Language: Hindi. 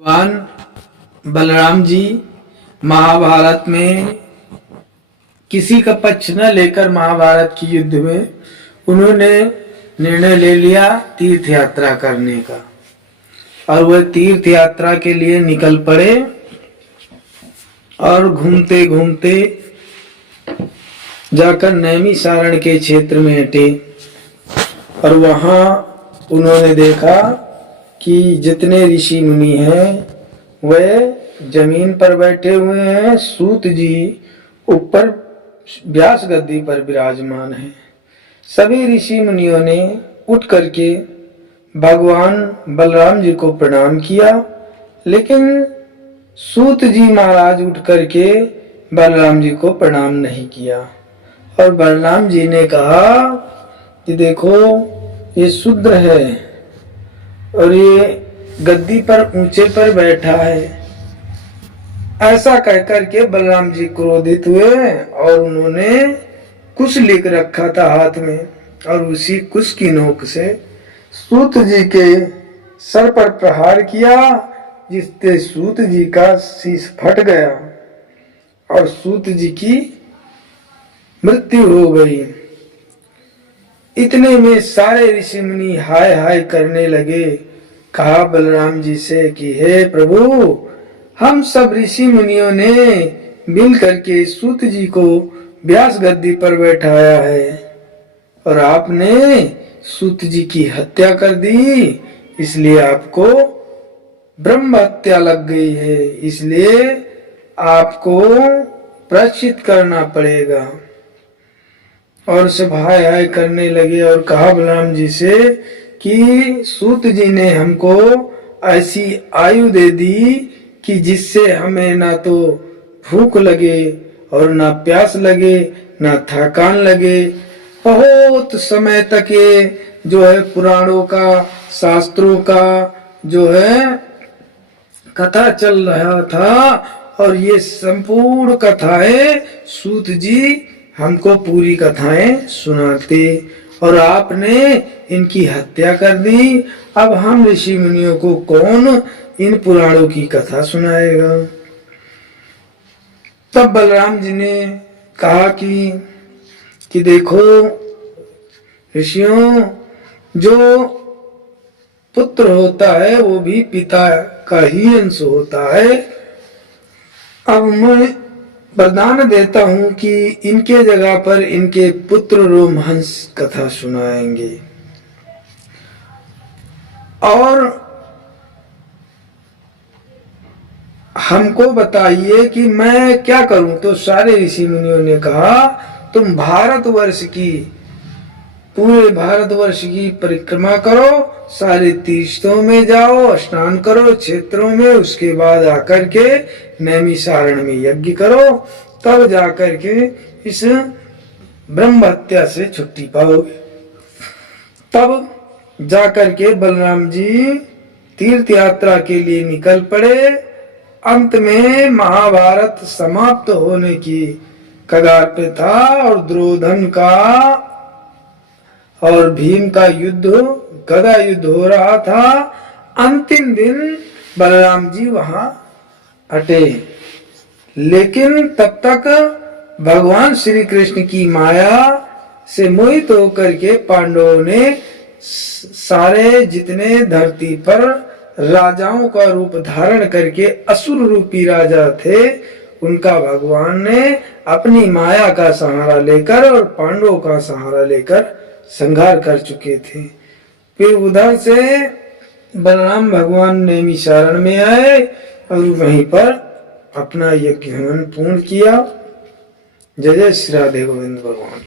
भगवान बलराम जी महाभारत में किसी का पक्ष न लेकर महाभारत की युद्ध में उन्होंने निर्णय ले लिया तीर्थ यात्रा करने का, और वह तीर्थ यात्रा के लिए निकल पड़े और घूमते घूमते जाकर नैमिषारण्य के क्षेत्र में हटे। और वहां उन्होंने देखा कि जितने ऋषि मुनि हैं वे जमीन पर बैठे हुए हैं, सूत जी ऊपर व्यास गद्दी पर विराजमान हैं। सभी ऋषि मुनियों ने उठ करके भगवान बलराम जी को प्रणाम किया, लेकिन सूत जी महाराज उठ करके बलराम जी को प्रणाम नहीं किया। और बलराम जी ने कहा कि देखो ये शूद्र है और ये गद्दी पर ऊंचे पर बैठा है। ऐसा कहकर के बलराम जी क्रोधित हुए और उन्होंने कुश लिख रखा था हाथ में, और उसी कुश की नोक से सूत जी के सर पर प्रहार किया, जिससे सूत जी का शीश फट गया और सूत जी की मृत्यु हो गई। इतने में सारे ऋषि मुनि हाय हाय करने लगे। कहा बलराम जी से कि हे प्रभु, हम सब ऋषि मुनियों ने मिल करके सूत जी को व्यास गद्दी पर बैठाया है और आपने सूत जी की हत्या कर दी, इसलिए आपको ब्रह्म हत्या लग गई है, इसलिए आपको प्रायश्चित करना पड़ेगा। और सब हाय हाय करने लगे और कहा बलराम जी से कि सूत जी ने हमको ऐसी आयु दे दी कि जिससे हमें ना तो भूख लगे और ना प्यास लगे ना थकान लगे। बहुत समय तक ये जो है पुराणों का, शास्त्रों का जो है कथा चल रहा था, और ये संपूर्ण कथाएं सूत जी हमको पूरी कथाएं सुनाते और आपने इनकी हत्या कर दी। अब हम ऋषि मुनियों को कौन इन पुराणों की कथा सुनाएगा। तब बलराम जी ने कहा कि देखो ऋषियों, जो पुत्र होता है वो भी पिता का ही अंश होता है। अब मैं वरदान देता हूं कि इनके जगह पर इनके पुत्र रोमहंस कथा सुनाएंगे। और हमको बताइए कि मैं क्या करूं। तो सारे ऋषि मुनियों ने कहा तुम भारतवर्ष की, पूरे भारतवर्ष की परिक्रमा करो, सारे तीर्थों में जाओ, स्नान करो क्षेत्रों में, उसके बाद आकर के नैमिषारण्य में यज्ञ करो, तब जाकर के इस ब्रह्म हत्या से छुट्टी पाओगे। तब जाकर के बलराम जी तीर्थ यात्रा के लिए निकल पड़े। अंत में महाभारत समाप्त होने की कगार पे था और दुर्योधन का और भीम का युद्ध, गदा युद्ध हो रहा था। अंतिम दिन बलराम जी वहां हटे, लेकिन तब तक भगवान श्री कृष्ण की माया से मोहित होकर के पांडवों ने सारे जितने धरती पर राजाओं का रूप धारण करके असुर रूपी राजा थे, उनका भगवान ने अपनी माया का सहारा लेकर और पांडवों का सहारा लेकर संहार कर चुके थे। फिर उधर से बलराम भगवान नैमिषारण्य में आए और वहीं पर अपना यज्ञ पूर्ण किया। जय जय श्री राधे गोविंद भगवान।